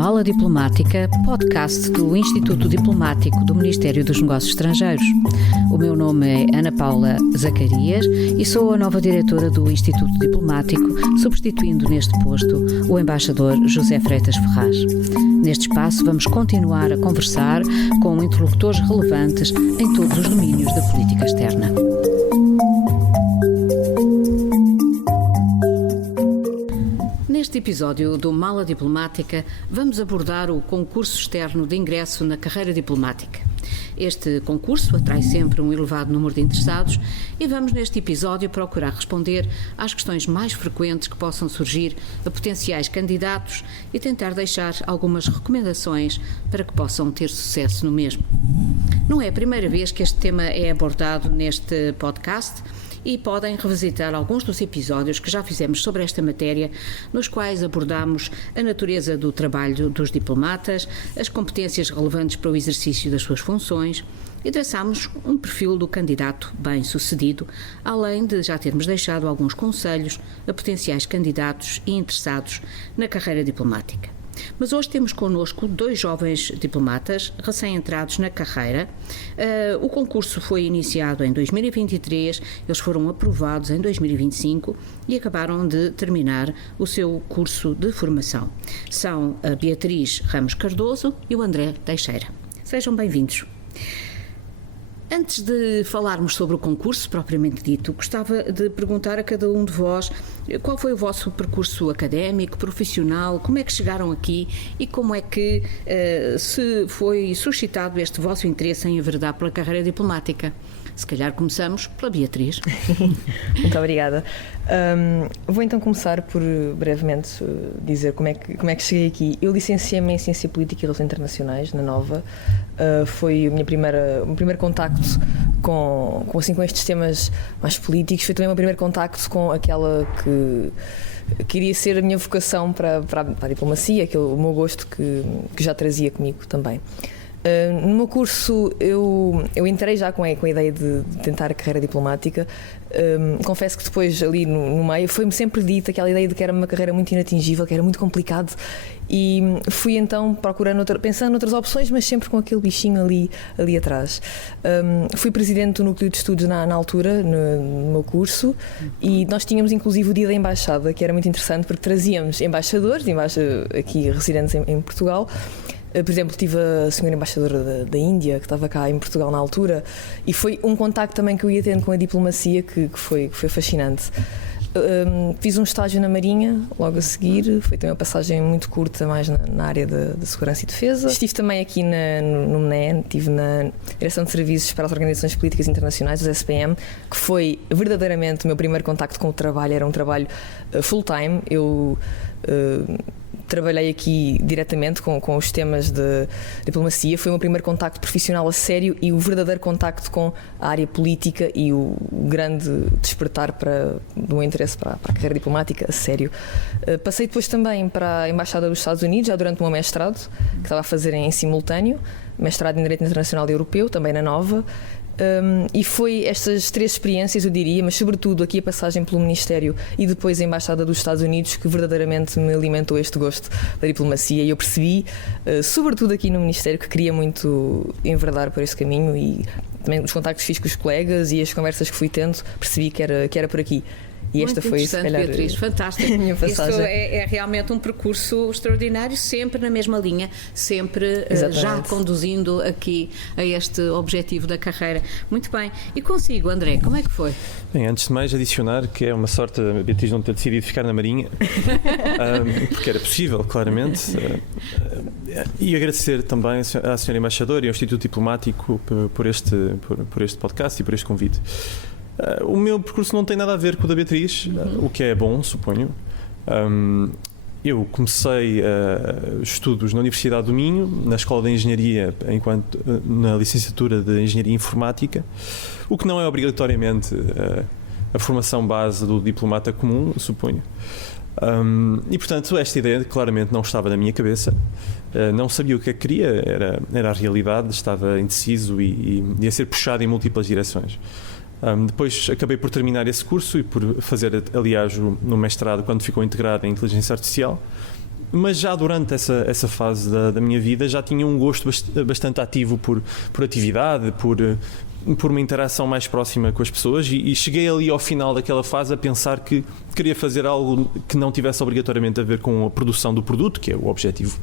Mala Diplomática, podcast do Instituto Diplomático do Ministério dos Negócios Estrangeiros. O meu nome é Ana Paula Zacarias e sou a nova diretora do Instituto Diplomático, substituindo neste posto o embaixador José Freitas Ferraz. Neste espaço vamos continuar a conversar com interlocutores relevantes em todos os domínios da política externa. Neste episódio do Mala Diplomática, vamos abordar o concurso externo de ingresso na carreira diplomática. Este concurso atrai sempre um elevado número de interessados e vamos neste episódio procurar responder às questões mais frequentes que possam surgir a potenciais candidatos e tentar deixar algumas recomendações para que possam ter sucesso no mesmo. Não é a primeira vez que este tema é abordado neste podcast e podem revisitar alguns dos episódios que já fizemos sobre esta matéria, nos quais abordamos a natureza do trabalho dos diplomatas, as competências relevantes para o exercício das suas funções e traçámos um perfil do candidato bem-sucedido, além de já termos deixado alguns conselhos a potenciais candidatos e interessados na carreira diplomática. Mas hoje temos connosco dois jovens diplomatas recém-entrados na carreira. O concurso foi iniciado em 2023, eles foram aprovados em 2025 e acabaram de terminar o seu curso de formação. São a Beatriz Ramos Cardoso e o André Teixeira. Sejam bem-vindos. Antes de falarmos sobre o concurso propriamente dito, gostava de perguntar a cada um de vós qual foi o vosso percurso académico, profissional, como é que chegaram aqui e como é que se foi suscitado este vosso interesse em enveredar pela carreira diplomática. Se calhar começamos pela Beatriz. Muito obrigada. Vou então começar por brevemente dizer como é que cheguei aqui. Eu licenciei-me em Ciência Política e Relações Internacionais, na Nova. Foi o meu primeiro contacto com estes temas mais políticos. Foi também o meu primeiro contacto com aquela que iria ser a minha vocação para a diplomacia, o meu gosto que já trazia comigo também. No meu curso eu entrei já com a ideia de tentar a carreira diplomática. Confesso que depois ali no meio foi-me sempre dita aquela ideia de que era uma carreira muito inatingível, que era muito complicado, e fui então procurando pensando noutras opções, mas sempre com aquele bichinho ali atrás. Fui presidente do núcleo de estudos na altura, no meu curso, e nós tínhamos inclusive o dia da embaixada, que era muito interessante porque trazíamos embaixadores aqui residentes em Portugal. Por exemplo, tive a senhora embaixadora da Índia, que estava cá em Portugal na altura, e foi um contacto também que eu ia tendo com a diplomacia que foi fascinante. Fiz um estágio na Marinha logo a seguir, foi também uma passagem muito curta, mais na área de segurança e defesa. Estive também aqui no MNE, estive na Direção de Serviços para as Organizações Políticas Internacionais, os SPM, que foi verdadeiramente o meu primeiro contacto com o trabalho, era um trabalho full-time. Eu trabalhei aqui diretamente com os temas de diplomacia, foi o meu primeiro contacto profissional a sério e o verdadeiro contacto com a área política e o grande despertar do meu interesse para a carreira diplomática a sério. Passei depois também para a Embaixada dos Estados Unidos, já durante o meu mestrado, que estava a fazer em simultâneo, mestrado em Direito Internacional e Europeu, também na Nova. E foi estas três experiências, eu diria, mas sobretudo aqui a passagem pelo Ministério e depois a Embaixada dos Estados Unidos, que verdadeiramente me alimentou este gosto da diplomacia, e eu percebi, sobretudo aqui no Ministério, que queria muito enverdar por este caminho, e também os contactos que fiz com os colegas e as conversas que fui tendo, percebi que era por aqui. E muito esta foi, se calhar, Beatriz, fantástico. A minha passagem. Isto é realmente um percurso extraordinário, sempre na mesma linha, sempre já conduzindo aqui a este objetivo da carreira. Muito bem. E consigo, André, como é que foi? Bem, antes de mais adicionar que é uma sorte a Beatriz não ter decidido ficar na Marinha, porque era possível, claramente, e agradecer também à senhora embaixadora e ao Instituto Diplomático por este podcast e por este convite. O meu percurso não tem nada a ver com o da Beatriz, o que é bom, suponho. Eu comecei estudos na Universidade do Minho, na Escola de Engenharia, na licenciatura de Engenharia Informática, o que não é obrigatoriamente a formação base do diplomata comum, suponho. E, portanto, esta ideia claramente não estava na minha cabeça. Não sabia o que é que queria, era a realidade, estava indeciso e ia ser puxado em múltiplas direções. Depois acabei por terminar esse curso e por fazer, aliás, no mestrado, quando ficou integrado em Inteligência Artificial, Mas já durante essa fase da minha vida já tinha um gosto bastante ativo por atividade, por uma interação mais próxima com as pessoas e cheguei ali ao final daquela fase a pensar que queria fazer algo que não tivesse obrigatoriamente a ver com a produção do produto, que é o objetivo,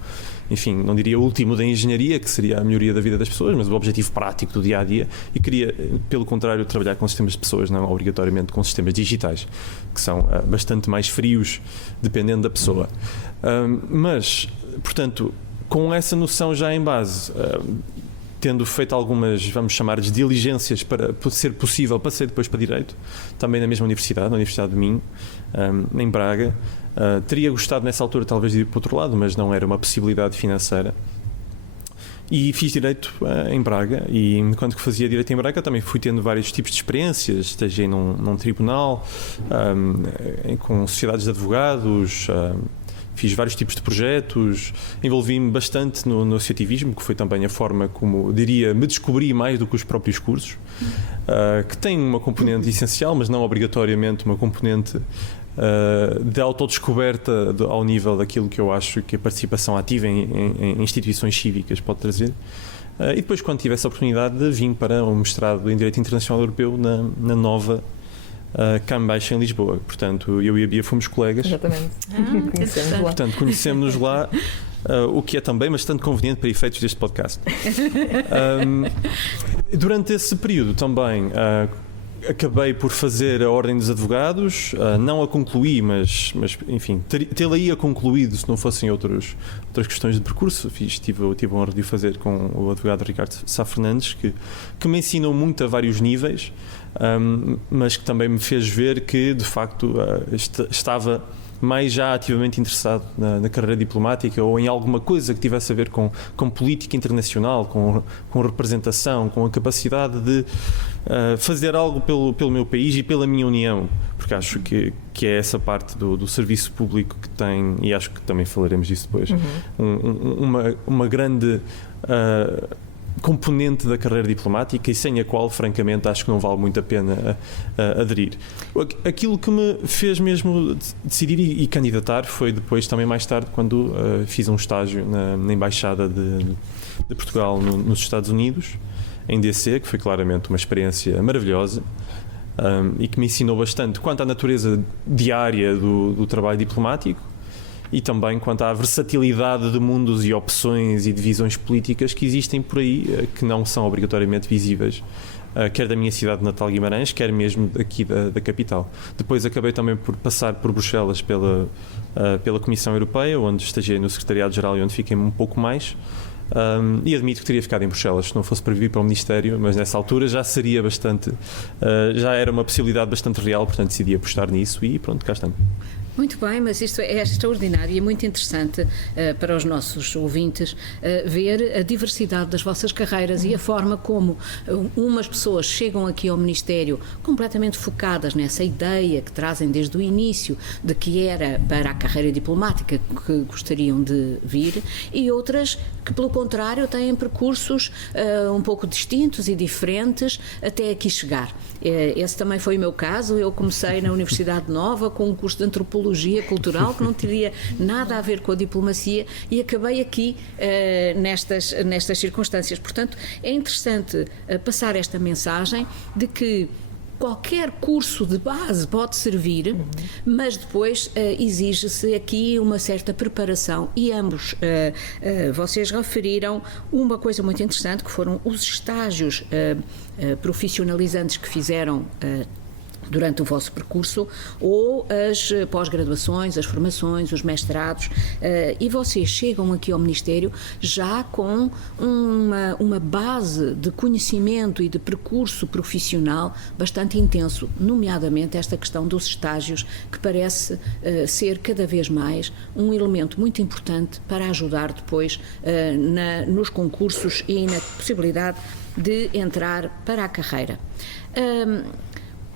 enfim, não diria o último da engenharia, que seria a melhoria da vida das pessoas, mas o objetivo prático do dia-a-dia, e queria, pelo contrário, trabalhar com sistemas de pessoas, não obrigatoriamente com sistemas digitais, que são bastante mais frios, dependendo da pessoa. Mas, portanto, com essa noção já em base, tendo feito algumas, vamos chamar-lhes, diligências para ser possível, passei depois para Direito, também na mesma universidade, na Universidade de Minho, em Braga. Teria gostado nessa altura talvez de ir para o outro lado, mas não era uma possibilidade financeira. E fiz Direito em Braga, e enquanto que fazia Direito em Braga também fui tendo vários tipos de experiências, estagiei num tribunal, com sociedades de advogados, fiz vários tipos de projetos, envolvi-me bastante no associativismo, que foi também a forma como, diria, me descobri mais do que os próprios cursos, que tem uma componente essencial, mas não obrigatoriamente uma componente de autodescoberta ao nível daquilo que eu acho que a participação ativa em instituições cívicas pode trazer. E depois, quando tive essa oportunidade, vim para um mestrado em Direito Internacional Europeu na Nova Cambaixa em Lisboa. Portanto, eu e a Bia fomos colegas. Exatamente. Conhecemos lá. Portanto, conhecemos-nos lá, o que é também bastante conveniente para efeitos deste podcast. Durante esse período também acabei por fazer a Ordem dos Advogados, não a concluí, mas enfim, tê-la-ia concluído se não fossem outras questões de percurso. Tive a honra de o fazer com o advogado Ricardo Sá Fernandes, que me ensinou muito a vários níveis, mas que também me fez ver que, de facto, estava mais já ativamente interessado na carreira diplomática ou em alguma coisa que tivesse a ver com política internacional, com representação, com a capacidade de fazer algo pelo meu país e pela minha União, porque acho que é essa parte do serviço público que tem, e acho que também falaremos disso depois, uma grande componente da carreira diplomática e sem a qual, francamente, acho que não vale muito a pena aderir. Aquilo que me fez mesmo decidir e candidatar foi depois, também mais tarde, quando fiz um estágio na Embaixada de Portugal nos Estados Unidos, em DC, que foi claramente uma experiência maravilhosa e que me ensinou bastante quanto à natureza diária do trabalho diplomático, e também quanto à versatilidade de mundos e opções e divisões políticas que existem por aí, que não são obrigatoriamente visíveis, quer da minha cidade natal, Guimarães, quer mesmo aqui da capital. Depois acabei também por passar por Bruxelas pela Comissão Europeia, onde estagiei no Secretariado-Geral e onde fiquei um pouco mais. E admito que teria ficado em Bruxelas se não fosse para vir para o Ministério, mas nessa altura já seria bastante, já era uma possibilidade bastante real, portanto decidi apostar nisso e pronto, cá estamos. Muito bem, mas isto é extraordinário e é muito interessante para os nossos ouvintes ver a diversidade das vossas carreiras e a forma como umas pessoas chegam aqui ao Ministério completamente focadas nessa ideia que trazem desde o início de que era para a carreira diplomática que gostariam de vir, e outras que, pelo contrário, têm percursos um pouco distintos e diferentes até aqui chegar. Esse também foi o meu caso. Eu comecei na Universidade Nova com um curso de Antropologia Cultural que não teria nada a ver com a diplomacia e acabei aqui nestas circunstâncias. Portanto, é interessante passar esta mensagem de que qualquer curso de base pode servir, mas depois exige-se aqui uma certa preparação, e ambos vocês referiram uma coisa muito interessante, que foram os estágios profissionalizantes que fizeram durante o vosso percurso, ou as pós-graduações, as formações, os mestrados, e vocês chegam aqui ao Ministério já com uma base de conhecimento e de percurso profissional bastante intenso, nomeadamente esta questão dos estágios, que parece ser cada vez mais um elemento muito importante para ajudar depois nos concursos e na possibilidade de entrar para a carreira.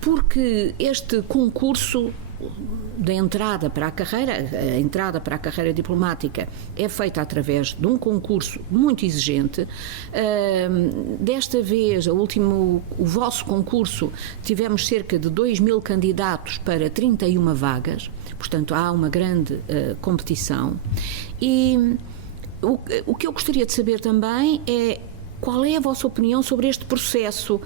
Porque este concurso da entrada para a entrada para a carreira diplomática é feita através de um concurso muito exigente. Desta vez, o vosso concurso, tivemos cerca de 2.000 candidatos para 31 vagas, portanto há uma grande competição. E o que eu gostaria de saber também é qual é a vossa opinião sobre este processo.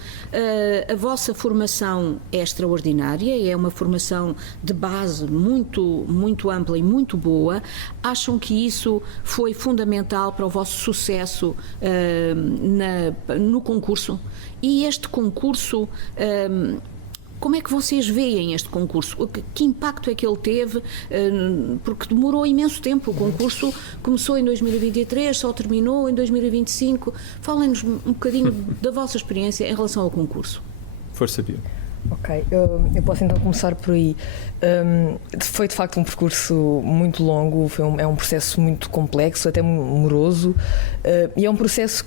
A vossa formação é extraordinária, é uma formação de base muito, muito ampla e muito boa. Acham que isso foi fundamental para o vosso sucesso no concurso? E este concurso, como é que vocês veem este concurso? Que impacto é que ele teve? Porque demorou imenso tempo. O concurso começou em 2023, só terminou em 2025. Falem-nos um bocadinho da vossa experiência em relação ao concurso. Força, Bia. Ok, eu posso então começar por aí. Foi de facto um percurso muito longo, é um processo muito complexo, até moroso, e é um processo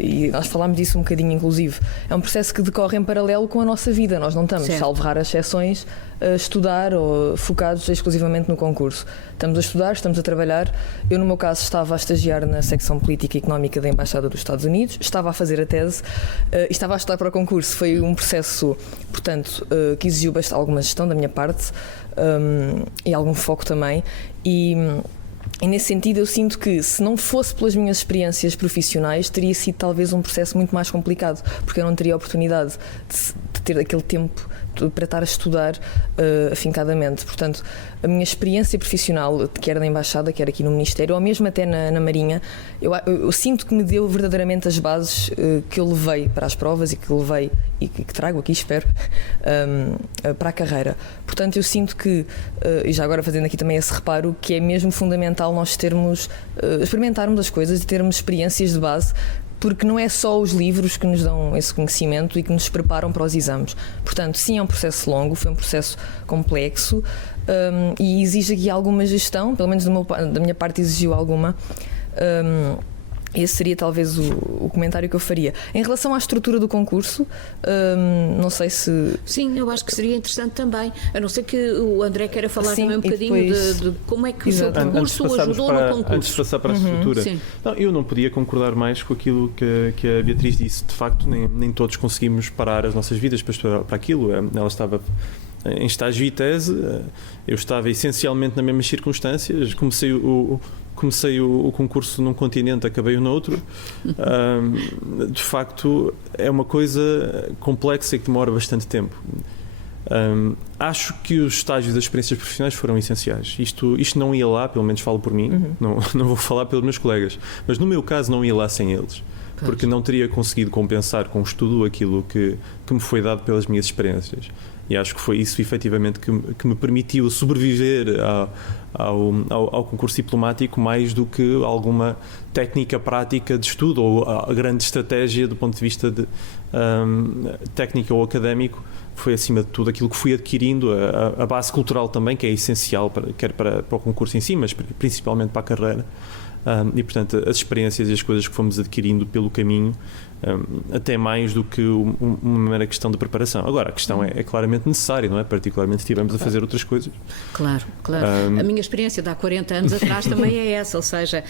e nós falámos disso um bocadinho inclusive, é um processo que decorre em paralelo com a nossa vida. Nós não estamos, salvo raras exceções, a estudar ou focados exclusivamente no concurso. Estamos a estudar, estamos a trabalhar. Eu, no meu caso, estava a estagiar na secção Política e Económica da Embaixada dos Estados Unidos, estava a fazer a tese e estava a estudar para o concurso. Foi um processo, portanto, que exigiu alguma gestão da minha parte e algum foco também. E nesse sentido eu sinto que, se não fosse pelas minhas experiências profissionais, teria sido talvez um processo muito mais complicado, porque eu não teria a oportunidade de ter aquele tempo para estar a estudar afincadamente. Portanto, a minha experiência profissional, quer na Embaixada, quer aqui no Ministério, ou mesmo até na Marinha, eu sinto que me deu verdadeiramente as bases que eu levei para as provas e que levei e que trago aqui, espero, para a carreira. Portanto, eu sinto que, e já agora fazendo aqui também esse reparo, que é mesmo fundamental nós experimentarmos as coisas e termos experiências de base, porque não é só os livros que nos dão esse conhecimento e que nos preparam para os exames. Portanto, sim, é um processo longo, foi um processo complexo e exige aqui alguma gestão, pelo menos da minha parte exigiu alguma. Esse seria talvez o comentário que eu faria. Em relação à estrutura do concurso, não sei se... Sim, eu acho que seria interessante também, a não ser que o André queira falar também um bocadinho depois... de como é que o seu concurso ajudou no concurso. Antes de passar para a estrutura, não, eu não podia concordar mais com aquilo que a Beatriz disse. De facto, nem todos conseguimos parar as nossas vidas para estudar para aquilo. Ela estava em estágio e tese, eu estava essencialmente nas mesmas circunstâncias. Comecei o concurso num continente, acabei-o noutro. De facto, é uma coisa complexa e que demora bastante tempo. Acho que os estágios das experiências profissionais foram essenciais. Isto não ia lá, pelo menos falo por mim, não vou falar pelos meus colegas, mas no meu caso não ia lá sem eles, porque não teria conseguido compensar com o estudo aquilo que me foi dado pelas minhas experiências. E acho que foi isso, efetivamente, que me permitiu sobreviver ao concurso diplomático, mais do que alguma técnica prática de estudo ou a grande estratégia do ponto de vista técnico ou académico. Foi, acima de tudo, aquilo que fui adquirindo, a base cultural também, que é essencial quer para o concurso em si, mas principalmente para a carreira. E, portanto, as experiências e as coisas que fomos adquirindo pelo caminho, até mais do que uma mera questão de preparação. Agora, a questão é claramente necessária, não é? Particularmente se estivermos a fazer outras coisas. Claro. A minha experiência de há 40 anos atrás também é essa, ou seja,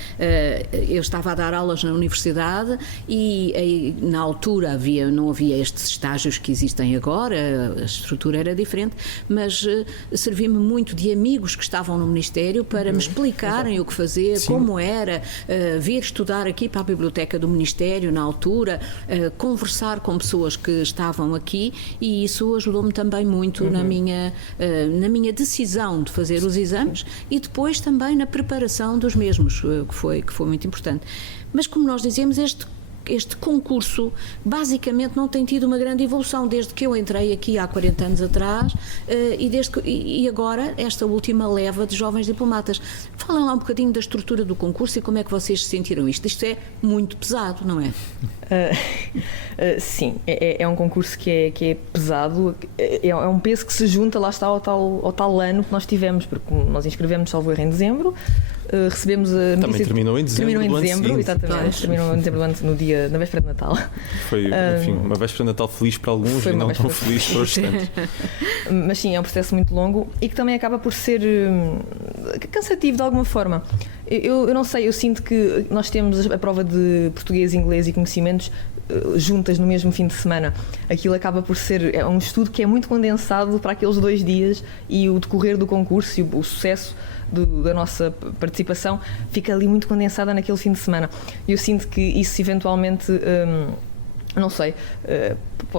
eu estava a dar aulas na universidade e na altura não havia estes estágios que existem agora, a estrutura era diferente, mas servi-me muito de amigos que estavam no Ministério para me explicarem o que fazer, como era, vir estudar aqui para a biblioteca do Ministério na altura, conversar com pessoas que estavam aqui, e isso ajudou-me também muito na minha decisão de fazer os exames e depois também na preparação dos mesmos, que foi muito importante. Mas, como nós dizemos, este concurso basicamente não tem tido uma grande evolução desde que eu entrei aqui há 40 anos atrás e agora esta última leva de jovens diplomatas. Falem lá um bocadinho da estrutura do concurso e como é que vocês sentiram isto. Isto é muito pesado, não é? Sim, é um concurso que é pesado, é um peso que se junta, lá está, ao tal ano que nós tivemos, porque nós inscrevemos, salvo erro, em dezembro, recebemos a notícia. Também terminou em dezembro. Terminou em dezembro, exatamente. Terminou em dezembro do ano, no dia, na véspera de Natal. Foi, enfim, uma véspera de Natal feliz para alguns e não tão feliz para os restantes. Mas sim, é um processo muito longo e que também acaba por ser cansativo de alguma forma. Eu não sei, eu sinto que nós temos a prova de português, inglês e conhecimentos juntas no mesmo fim de semana. Aquilo acaba por ser um estudo que é muito condensado para aqueles 2 dias e o decorrer do concurso e o sucesso da nossa participação fica ali muito condensada naquele fim de semana. Eu sinto que isso eventualmente, não sei,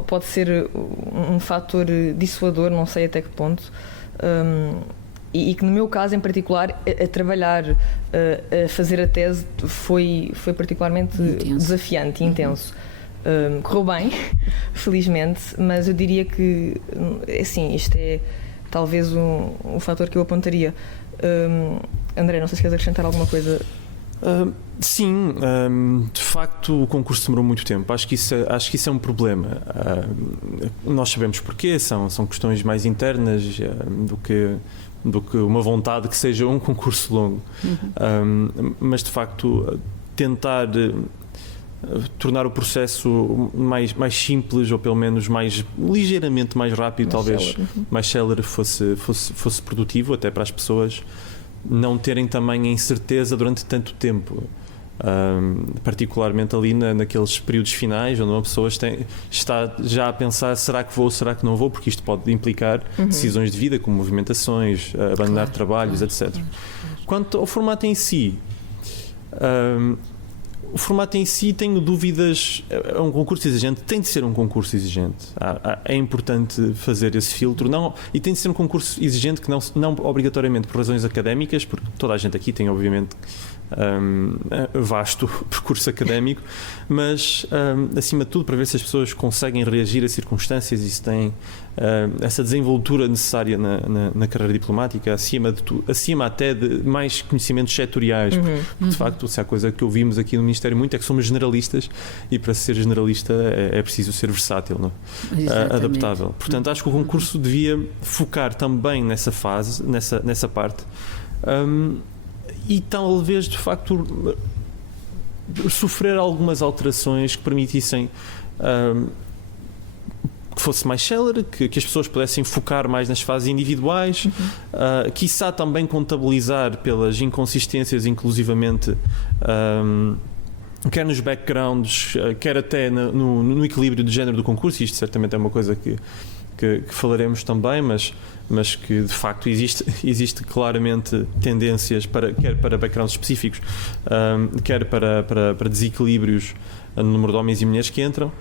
pode ser um fator dissuador, não sei até que ponto. E que no meu caso em particular a trabalhar, a fazer a tese foi particularmente desafiante e intenso. Correu bem, felizmente, mas eu diria que assim, isto é talvez um fator que eu apontaria. André, não sei se queres acrescentar alguma coisa. Sim, de facto o concurso demorou muito tempo. Acho que isso é um problema. Nós sabemos porquê, são questões mais internas do que uma vontade que seja um concurso longo. Mas de facto tentar tornar o processo mais simples, ou pelo menos ligeiramente mais rápido, talvez mais célere, fosse produtivo até para as pessoas não terem também a incerteza durante tanto tempo. Particularmente ali naqueles períodos finais onde uma pessoa está já a pensar, será que vou ou será que não vou, porque isto pode implicar decisões de vida como movimentações, abandonar trabalhos, etc. Quanto ao formato em si, tenho dúvidas. É um concurso exigente, tem de ser um concurso exigente. É importante fazer esse filtro, e tem de ser um concurso exigente que não obrigatoriamente por razões académicas, porque toda a gente aqui tem obviamente vasto percurso académico, mas acima de tudo para ver se as pessoas conseguem reagir a circunstâncias e se têm essa desenvoltura necessária na carreira diplomática, acima até de mais conhecimentos setoriais, porque de facto se há coisa que ouvimos aqui no Ministério muito é que somos generalistas, e para ser generalista é preciso ser versátil, não? Adaptável. Portanto, acho que o concurso devia focar também nessa fase, nessa parte, e talvez de facto sofrer algumas alterações que permitissem que fosse mais célere, que as pessoas pudessem focar mais nas fases individuais, quiçá também contabilizar pelas inconsistências inclusivamente, quer nos backgrounds, quer até no equilíbrio de género do concurso. Isto certamente é uma coisa que falaremos também, mas que de facto existe claramente tendências quer para backgrounds específicos, quer para desequilíbrios no número de homens e mulheres que entram,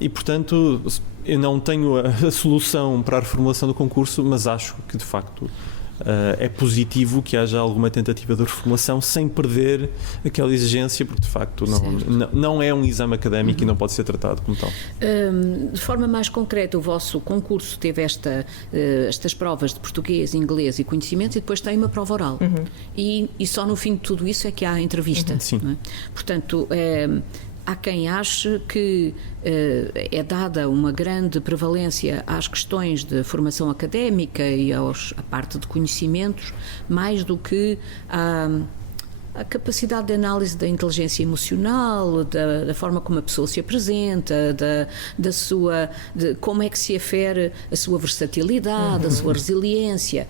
e portanto eu não tenho a solução para a reformulação do concurso, mas acho que de facto é positivo que haja alguma tentativa de reformulação sem perder aquela exigência, porque de facto não é um exame académico e não pode ser tratado como tal. De forma mais concreta, o vosso concurso teve estas provas de português, inglês e conhecimentos, e depois tem uma prova oral. E só no fim de tudo isso é que há a entrevista. Sim. Não é? Portanto, há quem ache que é dada uma grande prevalência às questões de formação académica e à parte de conhecimentos, mais do que a capacidade de análise da inteligência emocional, da forma como a pessoa se apresenta, de como é que se afere a sua versatilidade, a sua resiliência.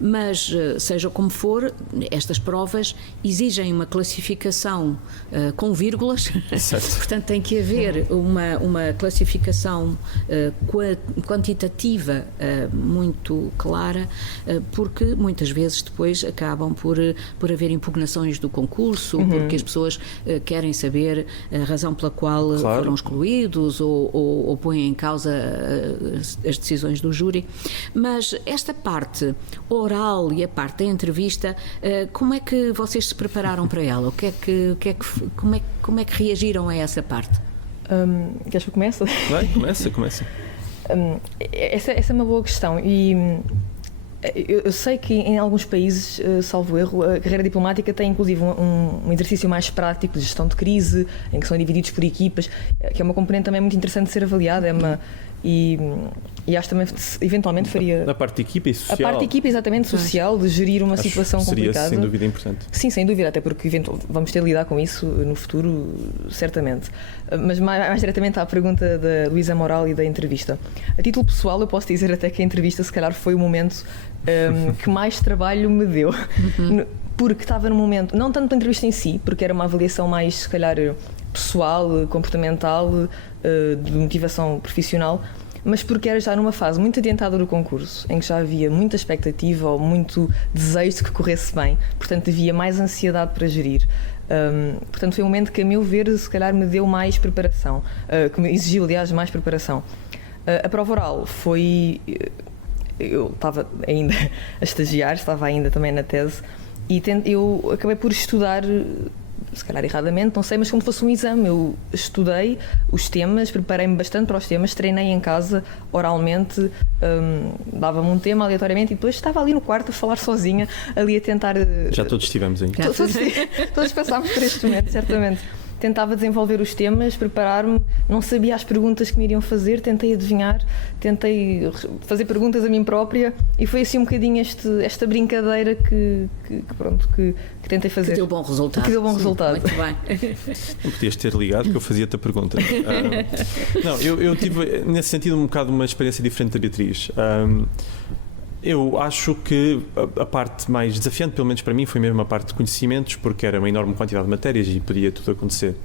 Mas, seja como for, estas provas exigem uma classificação com vírgulas. Portanto, tem que haver uma classificação quantitativa muito clara, porque muitas vezes depois acabam por haver impugnações do concurso, porque as pessoas querem saber a razão pela qual foram excluídos ou põem em causa as decisões do júri. Mas esta parte oral e a parte da entrevista, como é que vocês se prepararam para ela? Como é que reagiram a essa parte? Queres que eu comece? Vai, começa. Essa é uma boa questão e eu sei que em alguns países, salvo erro, a carreira diplomática tem inclusive um exercício mais prático de gestão de crise, em que são divididos por equipas, que é uma componente também muito interessante de ser avaliada. e acho também eventualmente faria A parte de equipa e social. a parte de equipa exatamente social, de gerir uma situação seria, complicada. sem dúvida, importante. Sim, sem dúvida, até porque vamos ter de lidar com isso no futuro, certamente. Mas mais diretamente à pergunta da Luísa Moral e da entrevista. A título pessoal, eu posso dizer até que a entrevista, se calhar, foi o momento que mais trabalho me deu. Porque estava num momento, não tanto da entrevista em si, porque era uma avaliação mais, se calhar, pessoal, comportamental, de motivação profissional, mas porque era já numa fase muito adiantada do concurso, em que já havia muita expectativa ou muito desejo de que corresse bem, portanto havia mais ansiedade para gerir. Portanto foi um momento que, a meu ver, se calhar me deu mais preparação, que me exigiu, aliás, mais preparação. A prova oral foi... Eu estava ainda a estagiar, estava ainda também na tese, e eu acabei por estudar, se calhar erradamente, não sei, mas como fosse um exame. Eu estudei os temas, preparei-me bastante para os temas, treinei em casa, oralmente, dava-me um tema aleatoriamente e depois estava ali no quarto a falar sozinha, ali a tentar... Já todos estivemos aí. Todos passámos por este momento, certamente. Tentava desenvolver os temas, preparar-me, não sabia as perguntas que me iriam fazer, tentei adivinhar, tentei fazer perguntas a mim própria e foi assim um bocadinho esta brincadeira que tentei fazer. Que deu bom resultado. Que deu bom resultado. Muito bem. Não podias ter ligado que eu fazia-te a pergunta. Não, eu tive nesse sentido um bocado uma experiência diferente da Beatriz. Eu acho que a parte mais desafiante, pelo menos para mim, foi mesmo a parte de conhecimentos, porque era uma enorme quantidade de matérias e podia tudo acontecer.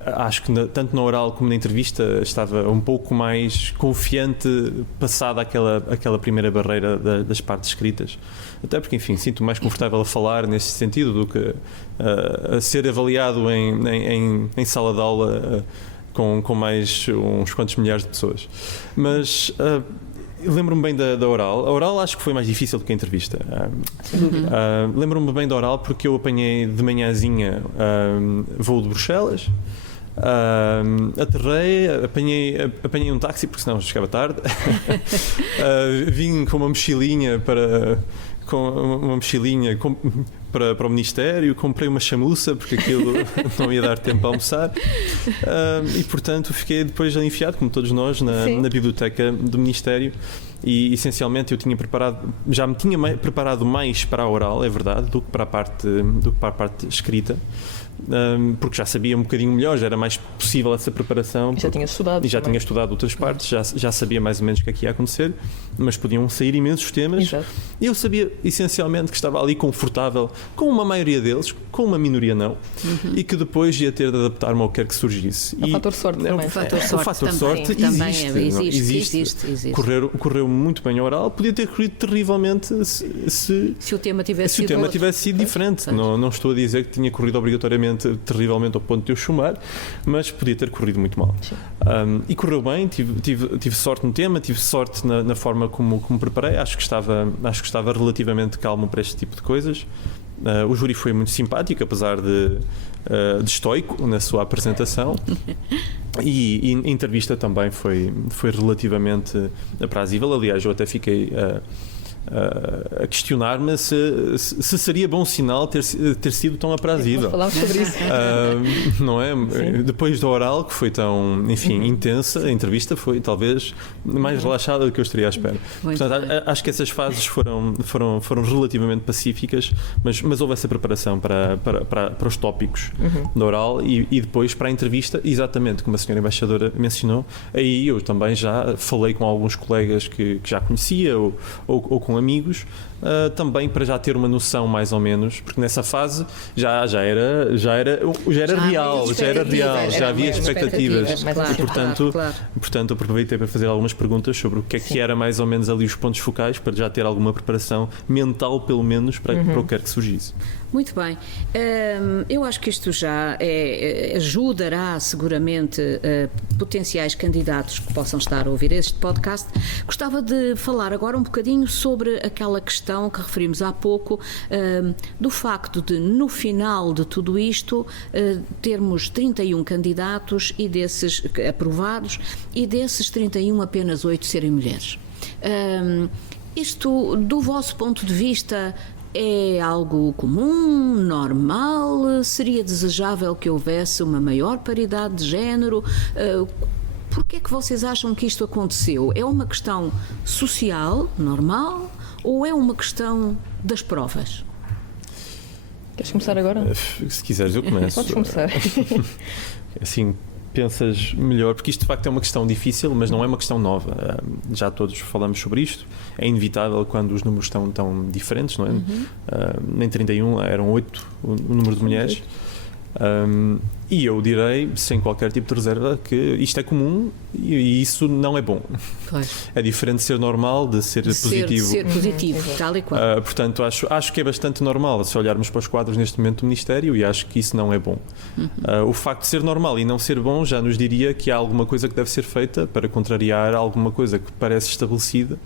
Acho que tanto na oral como na entrevista estava um pouco mais confiante, passada aquela primeira barreira das partes escritas. Até porque, enfim, sinto-me mais confortável a falar nesse sentido do que a ser avaliado em sala de aula com mais uns quantos milhares de pessoas. Mas... lembro-me bem da oral. A oral acho que foi mais difícil do que a entrevista. Lembro-me bem da oral porque eu apanhei de manhãzinha voo de Bruxelas, aterrei, apanhei um táxi porque senão chegava tarde. Vim com uma mochilinha para o Ministério, comprei uma chamuça porque aquilo não ia dar tempo a almoçar, e portanto fiquei depois enfiado, como todos nós, na biblioteca do Ministério. E essencialmente eu já me tinha preparado mais para a oral, é verdade, do que para a parte escrita, porque já sabia um bocadinho melhor, já era mais possível essa preparação. Já tinha estudado. E já tinha estudado outras partes, já sabia mais ou menos o que é que ia acontecer, mas podiam sair imensos temas. Exato. E eu sabia essencialmente que estava ali confortável com uma maioria deles, com uma minoria não, e que depois ia ter de adaptar-me ao que quer que surgisse. O fator sorte também. O fator sorte existe. Correu muito bem a oral, podia ter corrido terrivelmente se o tema tivesse sido diferente. Não estou a dizer que tinha corrido obrigatoriamente terrivelmente ao ponto de eu chumar, mas podia ter corrido muito mal. E correu bem, tive sorte no tema, tive sorte na forma como preparei. Acho que estava relativamente calmo para este tipo de coisas. O júri foi muito simpático, apesar de estoico na sua apresentação. E a entrevista também foi relativamente aprazível. Aliás, eu até fiquei a questionar-me se seria bom sinal ter sido tão aprazível. Falámos sobre isso. Não é? Sim. Depois da oral, que foi tão, enfim, intensa, a entrevista foi talvez mais relaxada do que eu estaria à espera. Portanto, acho que essas fases foram relativamente pacíficas, mas houve essa preparação para os tópicos da oral e depois para a entrevista, exatamente como a senhora embaixadora mencionou. Aí eu também já falei com alguns colegas que já conhecia ou com amigos, também para já ter uma noção mais ou menos, porque nessa fase já era real, já havia expectativas. Claro, e portanto aproveitei para fazer algumas perguntas sobre o que é que era mais ou menos ali os pontos focais, para já ter alguma preparação mental, pelo menos, para o que quer que surgisse. Muito bem. Eu acho que isto já ajudará seguramente potenciais candidatos que possam estar a ouvir este podcast. Gostava de falar agora um bocadinho sobre aquela questão que referimos há pouco, do facto de, no final de tudo isto, termos 31 candidatos e desses aprovados, e desses 31 apenas 8 serem mulheres. Isto, do vosso ponto de vista, é algo comum, normal? Seria desejável que houvesse uma maior paridade de género? Porquê é que vocês acham que isto aconteceu? É uma questão social, normal, ou é uma questão das provas? Queres começar agora? Se quiseres, eu começo. Podes começar. Assim, pensas melhor, porque isto de facto é uma questão difícil, mas não é uma questão nova. Já todos falamos sobre isto. É inevitável quando os números estão tão diferentes, não é? Em 31 eram 8 o número de mulheres. E eu direi, sem qualquer tipo de reserva, que isto é comum e isso não é bom. Claro. É diferente de ser normal, de ser positivo. Ser positivo, tal e qual. Portanto, acho que é bastante normal se olharmos para os quadros neste momento do Ministério, e acho que isso não é bom. O facto de ser normal e não ser bom já nos diria que há alguma coisa que deve ser feita para contrariar alguma coisa que parece estabelecida.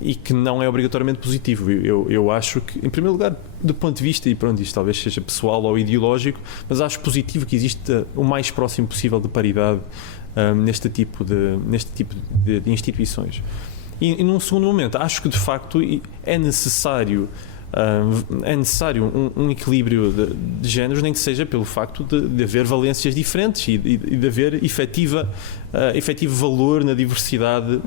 E que não é obrigatoriamente positivo. Eu acho que, em primeiro lugar, do ponto de vista, e pronto, isto talvez seja pessoal ou ideológico, mas acho positivo que exista o mais próximo possível de paridade neste tipo de instituições. E num segundo momento, acho que de facto é necessário um equilíbrio de géneros, nem que seja pelo facto de haver valências diferentes e de haver efetivo valor na diversidade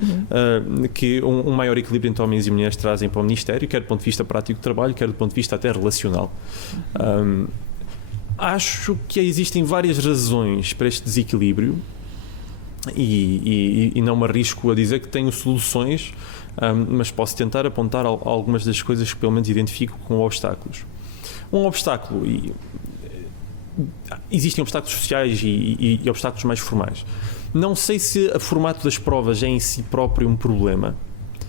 que um maior equilíbrio entre homens e mulheres trazem para o Ministério, quer do ponto de vista prático de trabalho, quer do ponto de vista até relacional. Acho que existem várias razões para este desequilíbrio e não me arrisco a dizer que tenho soluções, mas posso tentar apontar algumas das coisas que pelo menos identifico como obstáculos. Um obstáculo, existem obstáculos sociais e obstáculos mais formais. Não sei se o formato das provas é em si próprio um problema.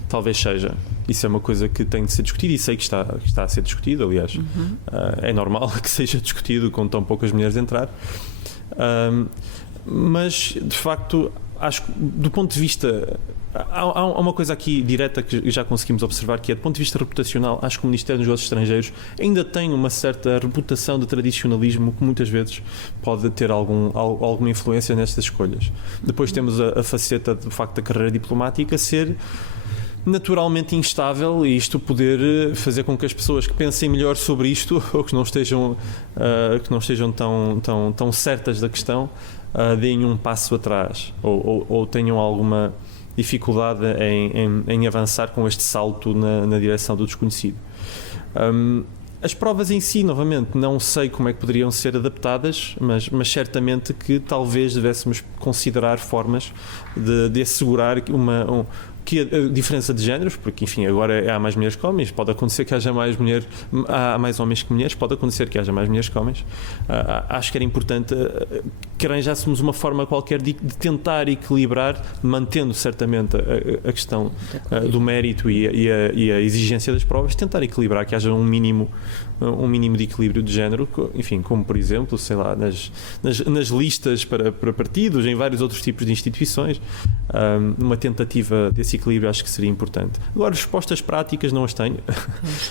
Talvez seja. Isso é uma coisa que tem de ser discutida e sei que está a ser discutido, aliás. É normal que seja discutido com tão poucas mulheres a entrar. Mas, de facto, acho que do ponto de vista... Há uma coisa aqui direta que já conseguimos observar, que é, do ponto de vista reputacional, acho que o Ministério dos Negócios Estrangeiros ainda tem uma certa reputação de tradicionalismo que muitas vezes pode ter alguma influência nestas escolhas. Depois temos a faceta, do facto, da carreira diplomática ser naturalmente instável, e isto poder fazer com que as pessoas que pensem melhor sobre isto, ou que não estejam tão certas da questão, deem um passo atrás, ou tenham alguma dificuldade em avançar com este salto na direção do desconhecido. As provas em si, novamente, não sei como é que poderiam ser adaptadas, mas certamente que talvez devêssemos considerar formas de assegurar que a diferença de géneros, porque enfim, agora há mais mulheres que homens, pode acontecer que há mais homens que mulheres, pode acontecer que haja mais mulheres que homens. Acho que era importante que arranjássemos uma forma qualquer de tentar equilibrar, mantendo certamente a questão do mérito e a exigência das provas, tentar equilibrar, que haja um mínimo de equilíbrio de género, enfim, como por exemplo, sei lá, nas listas para partidos, em vários outros tipos de instituições. Uma tentativa desse equilíbrio acho que seria importante. Agora, respostas práticas não as tenho,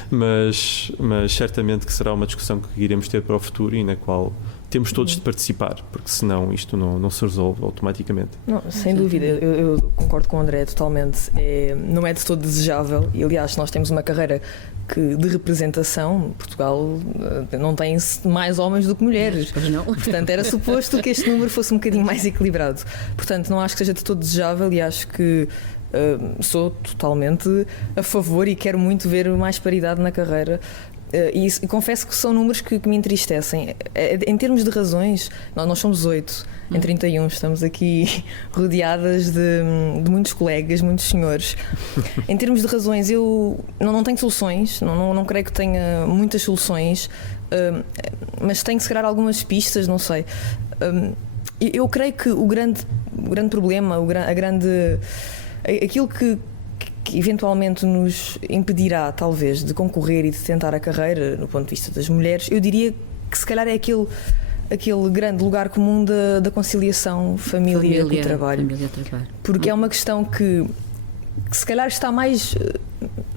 mas certamente que será uma discussão que iremos ter para o futuro e na qual temos todos de participar, porque senão isto não se resolve automaticamente. Não, sem dúvida, eu concordo com o André totalmente. Não é de todo desejável, e aliás, nós temos uma carreira de representação. Portugal não tem mais homens do que mulheres. Pois não. Portanto, era suposto que este número fosse um bocadinho mais equilibrado. Portanto, não acho que seja de todo desejável, e acho que sou totalmente a favor e quero muito ver mais paridade na carreira. E confesso que são números que me entristecem. Em termos de razões, nós somos 8 em 31, estamos aqui rodeadas de muitos colegas, muitos senhores. Em termos de razões, eu não tenho soluções, não creio que tenha muitas soluções, mas tenho se calhar algumas pistas, não sei. Eu creio que o grande problema, aquilo que eventualmente nos impedirá, talvez, de concorrer e de tentar a carreira no ponto de vista das mulheres, eu diria que se calhar é aquele grande lugar comum da conciliação família e trabalho. Porque é uma questão que se calhar está mais...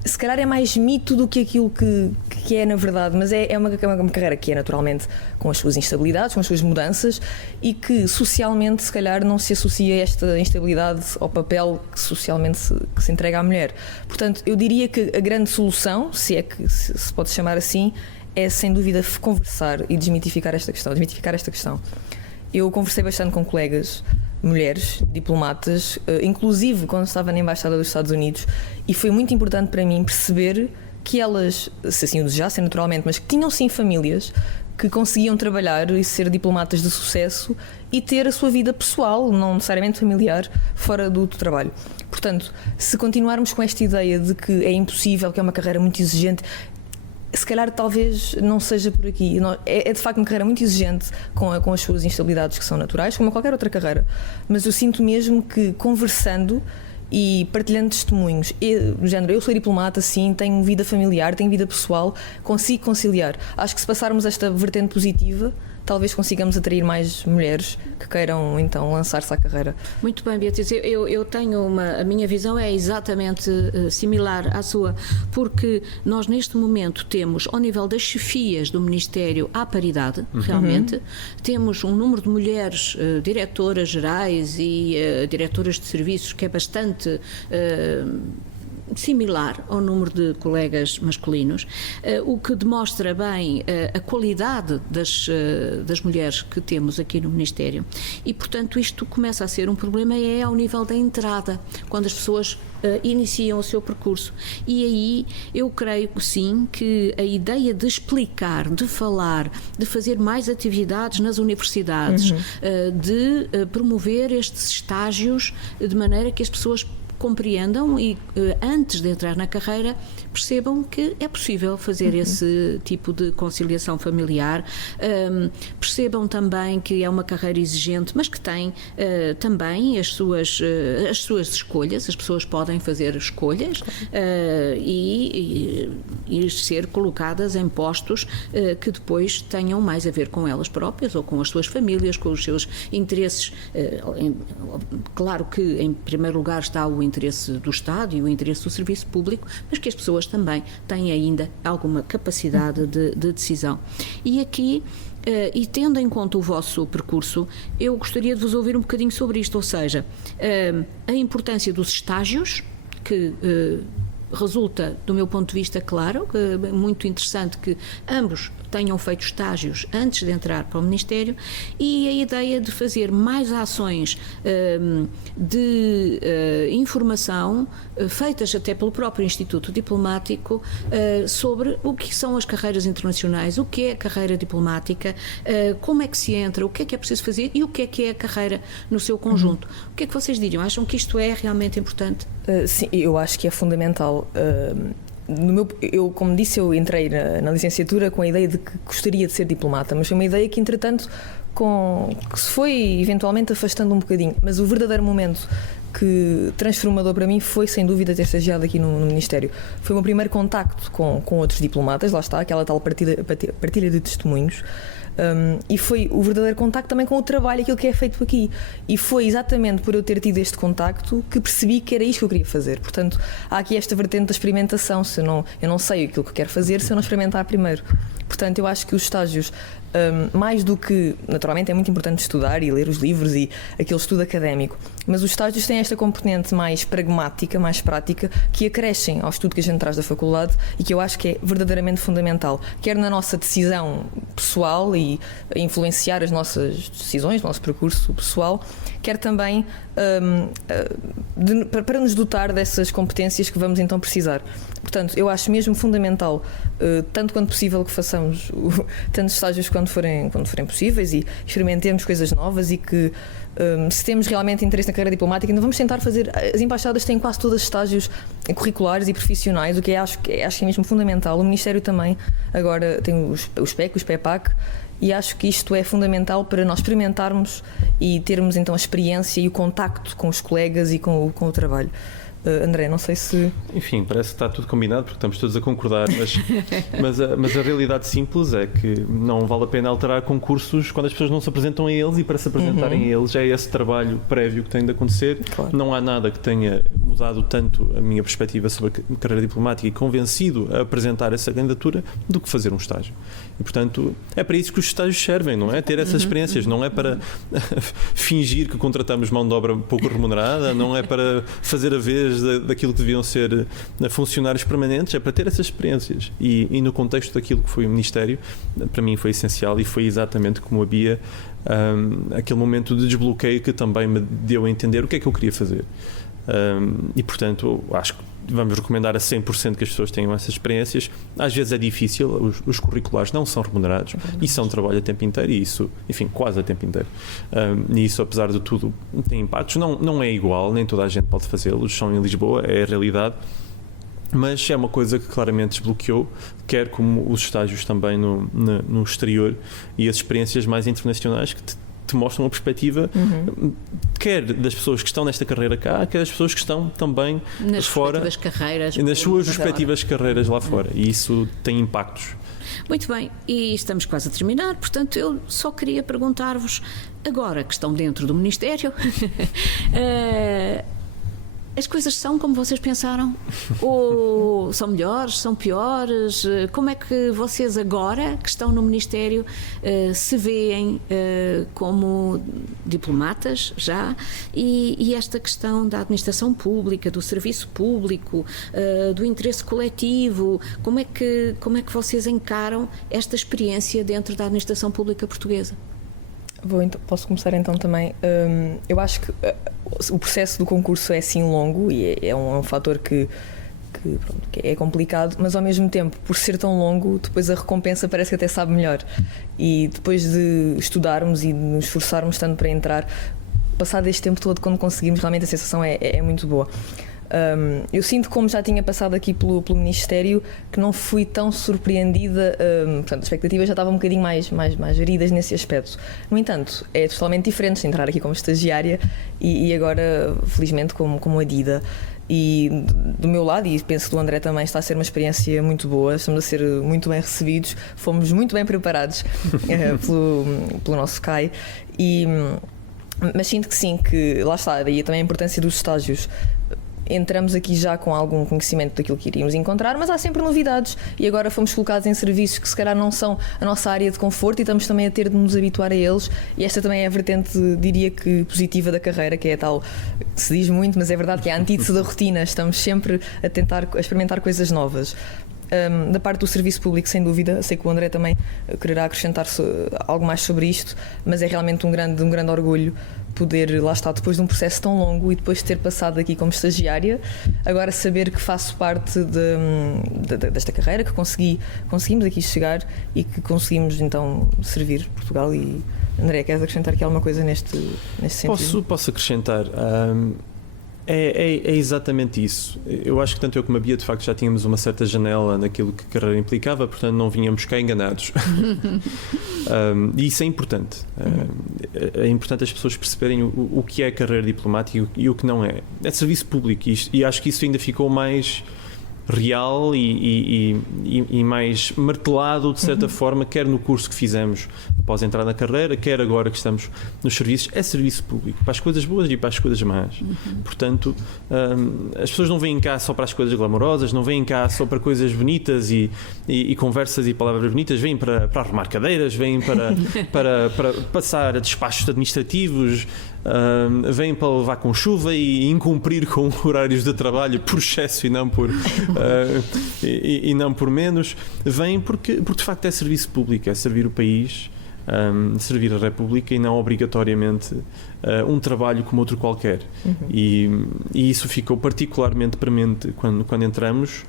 Se calhar é mais mito do que aquilo que é na verdade, mas é uma carreira que é naturalmente com as suas instabilidades, com as suas mudanças, e que socialmente se calhar não se associa esta instabilidade ao papel que socialmente se entrega à mulher. Portanto, eu diria que a grande solução, se é que se pode chamar assim, é sem dúvida conversar e desmitificar esta questão. Eu conversei bastante com colegas mulheres diplomatas, inclusive quando estava na Embaixada dos Estados Unidos, e foi muito importante para mim perceber que elas, se assim o desejassem naturalmente, mas que tinham sim famílias, que conseguiam trabalhar e ser diplomatas de sucesso e ter a sua vida pessoal, não necessariamente familiar, fora do trabalho. Portanto, se continuarmos com esta ideia de que é impossível, que é uma carreira muito exigente, se calhar talvez não seja por aqui. É de facto uma carreira muito exigente com as suas instabilidades que são naturais, como qualquer outra carreira. Mas eu sinto mesmo que conversando e partilhando testemunhos, do género, eu sou diplomata, sim, tenho vida familiar, tenho vida pessoal, consigo conciliar. Acho que se passarmos esta vertente positiva, talvez consigamos atrair mais mulheres que queiram então lançar-se à carreira. Muito bem, Beatriz, eu tenho a minha visão é exatamente similar à sua, porque nós neste momento temos, ao nível das chefias do Ministério, à paridade, realmente, temos um número de mulheres diretoras gerais e diretoras de serviços que é bastante similar ao número de colegas masculinos, o que demonstra bem a qualidade das mulheres que temos aqui no Ministério. E, portanto, isto começa a ser um problema ao nível da entrada, quando as pessoas iniciam o seu percurso. E aí eu creio que sim, que a ideia de explicar, de falar, de fazer mais atividades nas universidades, de promover estes estágios de maneira que as pessoas compreendam e antes de entrar na carreira percebam que é possível fazer esse tipo de conciliação familiar, percebam também que é uma carreira exigente, mas que tem também as suas escolhas, as pessoas podem fazer escolhas e ser colocadas em postos que depois tenham mais a ver com elas próprias ou com as suas famílias, com os seus interesses. Claro que em primeiro lugar está o interesse do Estado e o interesse do serviço público, mas que as pessoas também têm ainda alguma capacidade de decisão. E aqui, e tendo em conta o vosso percurso, eu gostaria de vos ouvir um bocadinho sobre isto, ou seja, a importância dos estágios, que resulta, do meu ponto de vista, claro, muito interessante que ambos tenham feito estágios antes de entrar para o Ministério, e a ideia de fazer mais ações de informação feitas até pelo próprio Instituto Diplomático sobre o que são as carreiras internacionais, o que é a carreira diplomática, como é que se entra, o que é preciso fazer e o que é a carreira no seu conjunto. O que é que vocês diriam? Acham que isto é realmente importante? Sim, eu acho que é fundamental. Eu, como disse, eu entrei na licenciatura com a ideia de que gostaria de ser diplomata, mas foi uma ideia que, entretanto, que se foi eventualmente afastando um bocadinho. Mas o verdadeiro momento que transformador para mim foi, sem dúvida, ter estagiado aqui no Ministério. Foi o meu primeiro contacto com outros diplomatas, lá está, aquela tal partilha de testemunhos. E foi o verdadeiro contacto também com o trabalho, aquilo que é feito aqui. E foi exatamente por eu ter tido este contacto que percebi que era isto que eu queria fazer. Portanto, há aqui esta vertente da experimentação. Eu não sei aquilo que eu quero fazer se eu não experimentar primeiro. Portanto, eu acho que os estágios, mais do que, naturalmente é muito importante estudar e ler os livros e aquele estudo académico, mas os estágios têm esta componente mais pragmática, mais prática, que acrescem ao estudo que a gente traz da faculdade e que eu acho que é verdadeiramente fundamental, quer na nossa decisão pessoal e influenciar as nossas decisões, o nosso percurso pessoal, quer também para nos dotar dessas competências que vamos então precisar. Portanto, eu acho mesmo fundamental, tanto quanto possível, que façamos tantos estágios quando forem possíveis e experimentemos coisas novas e que, se temos realmente interesse na carreira diplomática, ainda vamos tentar fazer. As embaixadas têm quase todos estágios curriculares e profissionais, o que acho que é mesmo fundamental. O Ministério também agora tem os PEC, os PEPAC, e acho que isto é fundamental para nós experimentarmos e termos então a experiência e o contacto com os colegas e com o trabalho. André, não sei se... Enfim, parece que está tudo combinado porque estamos todos a concordar, mas a realidade simples é que não vale a pena alterar concursos quando as pessoas não se apresentam a eles, e para se apresentarem a eles é esse trabalho prévio que tem de acontecer. Claro. Não há nada que tenha mudado tanto a minha perspectiva sobre a carreira diplomática e convencido a apresentar essa candidatura do que fazer um estágio. E, portanto, é para isso que os estágios servem, não é? Ter essas experiências, não é para fingir que contratamos mão de obra pouco remunerada, não é para fazer a vez regras daquilo que deviam ser funcionários permanentes, é para ter essas experiências. E no contexto daquilo que foi o Ministério, para mim foi essencial, e foi exatamente como havia aquele momento de desbloqueio que também me deu a entender o que é que eu queria fazer. E portanto, acho que vamos recomendar a 100% que as pessoas tenham essas experiências. Às vezes é difícil, os curriculares não são remunerados e são trabalho a tempo inteiro, e isso, enfim, quase a tempo inteiro. E isso, apesar de tudo, tem impactos. Não é igual, nem toda a gente pode fazê-los, são em Lisboa, é a realidade. Mas é uma coisa que claramente desbloqueou, quer como os estágios também no exterior e as experiências mais internacionais que te mostram uma perspectiva, quer das pessoas que estão nesta carreira cá, quer das pessoas que estão também fora, nas suas respectivas carreiras lá fora, e isso tem impactos. Muito bem, e estamos quase a terminar, portanto eu só queria perguntar-vos, agora que estão dentro do Ministério, as coisas são como vocês pensaram? Ou são melhores, são piores? Como é que vocês agora, que estão no Ministério, se veem como diplomatas já? E esta questão da administração pública, do serviço público, do interesse coletivo, como é que vocês encaram esta experiência dentro da administração pública portuguesa? Posso começar então também. Eu acho que o processo do concurso é sim longo e é um fator que é complicado, mas ao mesmo tempo, por ser tão longo, depois a recompensa parece que até sabe melhor. E depois de estudarmos e de nos esforçarmos tanto para entrar, passado este tempo todo, quando conseguimos, realmente a sensação é muito boa. Eu sinto, como já tinha passado aqui pelo Ministério, que não fui tão surpreendida, portanto, as expectativas já estavam um bocadinho mais geridas nesse aspecto. No entanto, é totalmente diferente entrar aqui como estagiária e agora, felizmente, como adida. E do meu lado, e penso que do André também, está a ser uma experiência muito boa, estamos a ser muito bem recebidos, fomos muito bem preparados pelo nosso CAI, mas sinto que sim, que lá está, daí também a importância dos estágios. Entramos aqui já com algum conhecimento daquilo que iríamos encontrar, mas há sempre novidades, e agora fomos colocados em serviços que se calhar não são a nossa área de conforto e estamos também a ter de nos habituar a eles, e esta também é a vertente, diria que positiva da carreira, que é a tal, que se diz muito, mas é verdade, que é a antítese da rotina. Estamos sempre a experimentar coisas novas. Da parte do serviço público, sem dúvida, sei que o André também quererá acrescentar algo mais sobre isto, mas é realmente um grande orgulho poder, lá estar, depois de um processo tão longo e depois de ter passado aqui como estagiária, agora saber que faço parte desta carreira, que conseguimos aqui chegar e que conseguimos então servir Portugal. E André, queres acrescentar aqui alguma coisa neste sentido? Posso acrescentar. É exatamente isso. Eu acho que tanto eu como a Bia, de facto, já tínhamos uma certa janela naquilo que a carreira implicava, portanto não vínhamos cá enganados. E isso é importante. É importante as pessoas perceberem o que é a carreira diplomática e o que não é. É de serviço público, e acho que isso ainda ficou mais real e mais martelado, de certa forma, quer no curso que fizemos após entrar na carreira, quer agora que estamos nos serviços. É serviço público, para as coisas boas e para as coisas más. Portanto, as pessoas não vêm cá só para as coisas glamourosas, não vêm cá só para coisas bonitas e conversas e palavras bonitas, vêm para arrumar cadeiras, vêm para passar a despachos administrativos, vêm para levar com chuva e incumprir com horários de trabalho por excesso e não por menos. Vêm porque de facto é serviço público, é servir o país, servir a República, e não obrigatoriamente um trabalho como outro qualquer. E isso ficou particularmente premente quando entramos,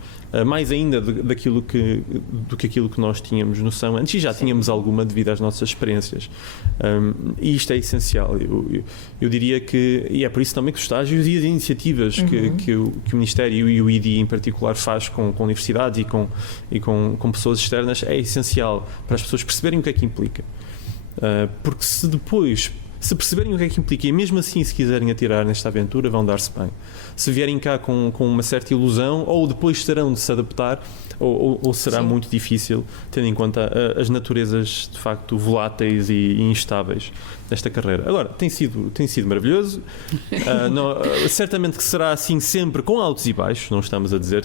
mais ainda do que aquilo que nós tínhamos noção antes, e já tínhamos alguma devido às nossas experiências. E isto é essencial. Eu diria que, e é por isso também que os estágios e as iniciativas que o Ministério e o IDI em particular faz com universidades e com pessoas externas é essencial para as pessoas perceberem o que é que implica. Porque se perceberem o que é que implica, e mesmo assim se quiserem atirar nesta aventura, vão dar-se bem. Se vierem cá com uma certa ilusão, ou depois terão de se adaptar, ou será muito difícil, tendo em conta as naturezas de facto voláteis e instáveis desta carreira. Agora, tem sido maravilhoso. Certamente que será assim sempre, com altos e baixos. Não estamos a dizer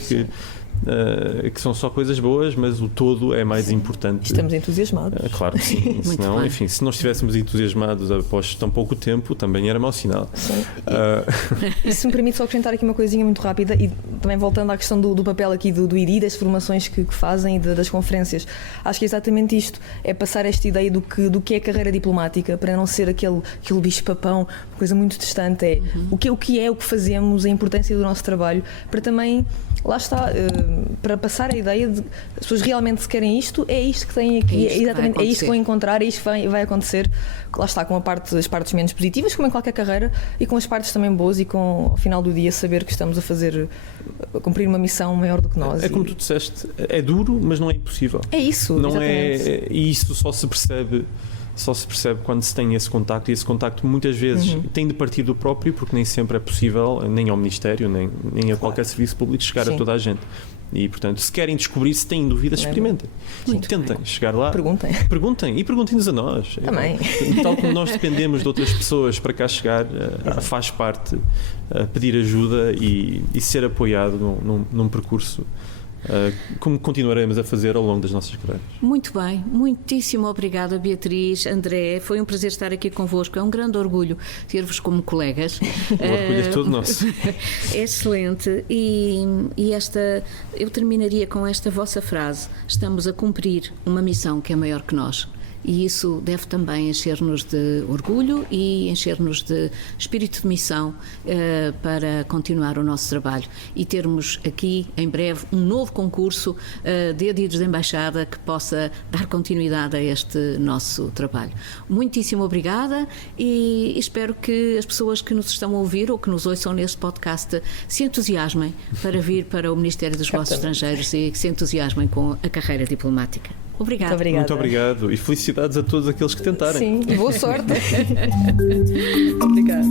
que são só coisas boas, mas o todo é mais importante. Estamos entusiasmados. Claro que sim. Senão, enfim, se não estivéssemos entusiasmados após tão pouco tempo, também era mau sinal. Sim. E se me permite só acrescentar aqui uma coisinha muito rápida, e também voltando à questão do papel aqui do IDI, das formações que fazem e das conferências, acho que é exatamente isto, é passar esta ideia do que é carreira diplomática, para não ser aquele bicho-papão, uma coisa muito distante, é o que é, o que fazemos, a importância do nosso trabalho, para também, lá está, para passar a ideia de as pessoas realmente se querem isto, é isto que têm aqui, exatamente, é isto que vão encontrar, é isto que vai acontecer, lá está, com as partes menos positivas, como em qualquer carreira, e com as partes também boas, e com, ao final do dia, saber que estamos a cumprir uma missão maior do que nós. É como tu disseste, é duro, mas não é impossível. É isso, não exatamente. E isso só se percebe quando se tem esse contacto, e esse contacto muitas vezes tem de partir do próprio, porque nem sempre é possível, nem ao Ministério, nem a qualquer serviço público, chegar a toda a gente. E, portanto, se querem descobrir, se têm dúvidas, experimentem. Tentem chegar lá. Perguntem. E perguntem-nos a nós. Também. Tal como nós dependemos de outras pessoas para cá chegar, faz parte pedir ajuda e ser apoiado num percurso, como continuaremos a fazer ao longo das nossas carreiras. Muito bem, muitíssimo obrigada, Beatriz, André, foi um prazer estar aqui convosco, é um grande orgulho ter-vos como colegas. O orgulho é todo nosso. É excelente, e eu terminaria com esta vossa frase: estamos a cumprir uma missão que é maior que nós. E isso deve também encher-nos de orgulho e encher-nos de espírito de missão para continuar o nosso trabalho e termos aqui em breve um novo concurso de adidos de embaixada que possa dar continuidade a este nosso trabalho. Muitíssimo obrigada, e espero que as pessoas que nos estão a ouvir ou que nos ouçam neste podcast se entusiasmem para vir para o Ministério dos Negócios Estrangeiros e que se entusiasmem com a carreira diplomática. Obrigada. Muito obrigado, e felicidades a todos aqueles que tentarem. Sim, e boa sorte. Obrigada.